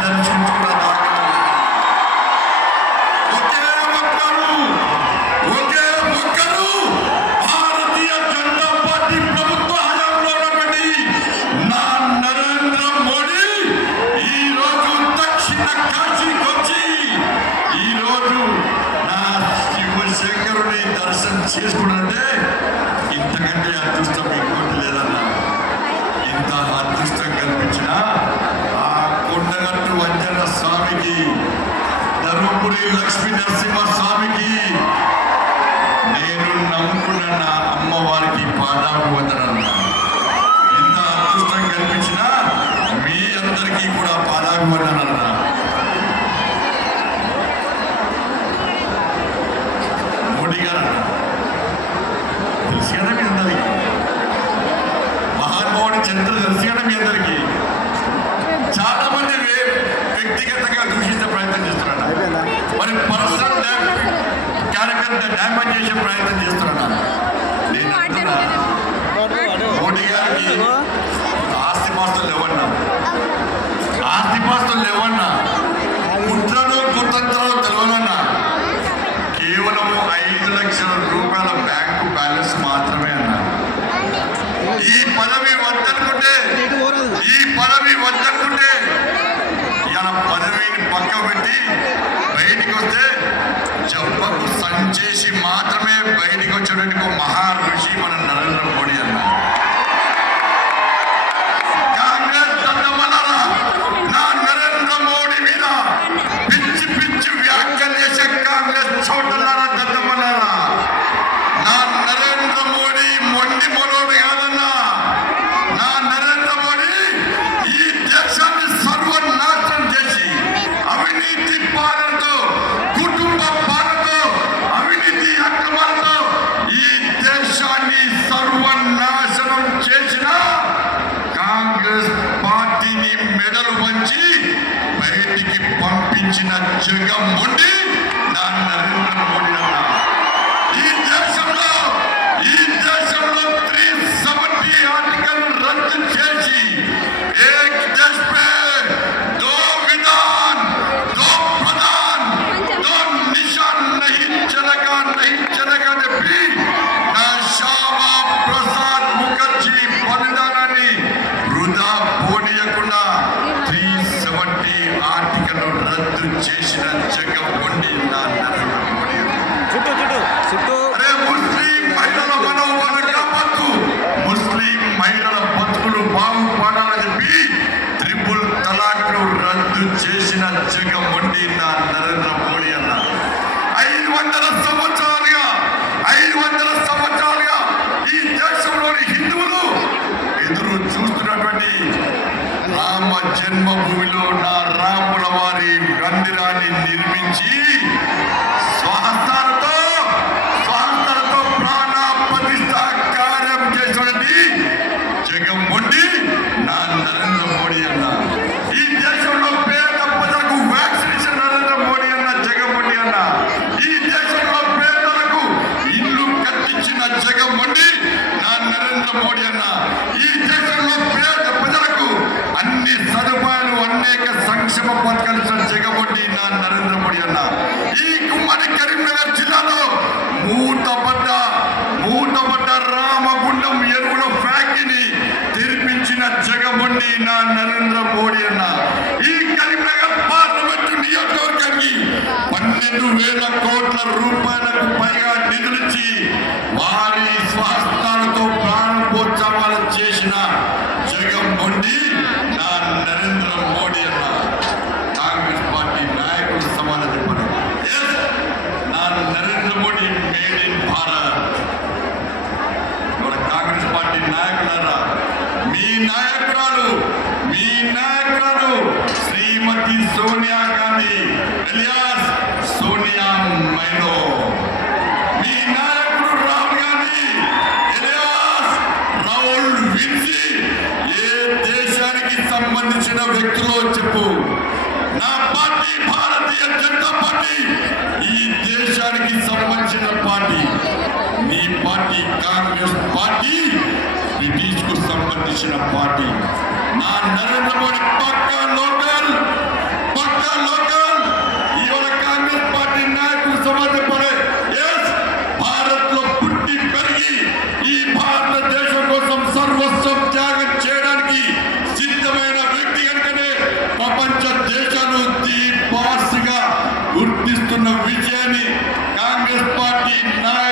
దర్శించుకున్న ఒకే ఒక్కరు భారతీయ జనతా పార్టీ ప్రభుత్వ హయాంలో ఉన్నటువంటి నా నరేంద్ర మోడీ ఈ రోజు దక్షిణ కాశీకి వచ్చి ఈ రోజు నా శివశంకరుని దర్శనం చేసుకున్నంటే ఇంతకంటే అదృష్టం ఇంకోటి లేదన్నా. ఇంత అదృష్టం కల్పించిన ఆ కొండగట్టు అంజన స్వామికి, ధర్మపురి లక్ష్మీ నరసింహ స్వామికి, నేను నమ్ముకున్న నా అమ్మవారికి పాదాభివందనన్నా. ఇంత అదృష్టం కల్పించిన మీ అందరికీ కూడా పాదాభివందనన్నా. మోడీ గారు తెలుసు కదా మీ అందరికీ, మహానుభావుడి చరిత్ర తెలుసు కదా మీ అందరికీ. చాలా మంది వ్యక్తిగతంగా దూషించే ప్రయత్నం చేస్తున్నాడు, మరి పర్సనల్ క్యారెక్టర్ డ్యామేజ్ చేసే ప్రయత్నం చేస్తున్నాడు. నేను మోడీ గారికి ఆస్తిపాస్తులు లేవన్నా, ఆస్తిపాస్తులు లేవన్నా, కుట్రలు కుతంత్రాలు తెలియనన్నా. కేవలం 5 లక్షల రూపాయల బ్యాంకు బ్యాలెన్స్ మాత్రమే అన్నా. ఈ పదవి వద్దనుకుంటే ఇలా పదవిని పక్క పెట్టి బయటికి వస్తే జబ్బకు సంచేసి మాత్రమే బయటికి వచ్చేటువంటి మహా ఋషి మన నరేంద్ర మోడీ అన్న. కాంగ్రెస్ దద్దమలారా, నా నరేంద్ర మోడీ మీద పిచ్చి పిచ్చి వ్యాఖ్యలు చేసే కాంగ్రెస్ చోటలారా, దద్దమలారా, నా నరేంద్ర మోడీ మొండి మొరోడు కాదన్నా. నా నరేంద్ర మోడీ ఈ దేశాన్ని సర్వనాశనం చేసి అవినీతి పాలనతో, కుటుంబ పాలనతో, అవినీతి అక్రమాలతో ఈ దేశాన్ని సర్వనాశనం చేసిన కాంగ్రెస్ పార్టీని మెడలు వంచి బయటికి పంపించిన జగన్మోహన్ నా నరేంద్ర మోడీ అన్నా. ఈ దేశంలో 370 ఆర్టికల్ రద్దు చేసి ఏక్ దేశ్ పే దో విధాన్, దో ప్రధాన్, దో నిశాన్ నహీ చలగా చెప్పి నా శ్యామా ప్రసాద్ ముఖర్జీ బలిదానాన్ని వృధా పోనీయకుండా 370 ఆర్టికల్ రద్దు చేసిన జగన్మోహన్ నా నరేంద్ర మోడీ. అరే ముస్లిం మహిళల మనోబలం కాపాడు, ముస్లిం మహిళల బతుకులు బాగుపడాలని చెప్పి 3 తలాక్లు రద్దు చేసిన జగన్మోహన్ నా నరేంద్ర మోడీ అన్న. 500 సంవత్సరాలుగా ఈ దేశంలోని హిందువులు ఎదురు చూస్తున్నటువంటి రామ జన్మభూమిలో నా రాముల వారి మందిరాన్ని నిర్మించి స్వహస్తాలతో ప్రాణ ప్రతిష్ఠ కార్యం చేసినటువంటి జగన్మోహన్ నా నరేంద్ర మోడీ అన్న. ఈ దేశంలో పేద ప్రజలకు వ్యాక్సినేషన్ నరేంద్ర మోడీ అన్న, జగన్మోహన్ అన్న. ఈ దేశంలో పేదలకు ఇల్లు కట్టించిన జగన్మోహన్ నా నరేంద్ర మోడీ అన్న. ఈ దేశంలో పేద ప్రజలకు అన్ని సదుపాయాలు, అనేక సంక్షేమ పథకాలు ఇచ్చిన జగన్మోహన్ నా నరేంద్ర మోడీ అన్న. ఈ ఉమ్మడి కరీంనగర్ జిల్లాలో మూతపడ్డ రామగుండం ఎరువుల ఫ్యాక్టరీని తెరిపించిన జగన్మోహన్ నా నరేంద్ర మోడీ అన్న. ఈ కరీంనగర్ పార్లమెంటు నియోజకవర్గానికి 12,000 కోట్ల రూపాయలకు పైగా నిధులిచ్చి వారి స్వహస్తాలతో ప్రాణోత్సవాలు చేసిన జగన్మోహన్ నా నరేంద్ర మోడీ అన్న. కాంగ్రెస్ పార్టీ నాయకులు సమాధానం చెప్పారు. నా Narendra Modi made in Bharat. Congress party నాయకులారా, మీ నాయకురాలు శ్రీమతి సోనియా గాంధీ ఎలియాస్ సోనియా మైలో, మీ నాయకుడు రాహుల్ గాంధీ ఎలియాస్ రాహుల్ విన్సీ ఏ దేశానికి సంబంధించిన వ్యక్తులో చెప్పు. నా పార్టీ భారతీయ జనతా పార్టీ ఈ దేశానికి సంబంధించిన పార్టీ. నీ పార్టీ కాంగ్రెస్ పార్టీ బ్రిటిష్ కు సంబంధించిన పార్టీ. నా నరేంద్ర మోడీ పక్కా లోకల్ పక్కా లోకల్ ఇవాళ కాంగ్రెస్ పార్టీ నాయకులు సమాజపడే భారత్ లో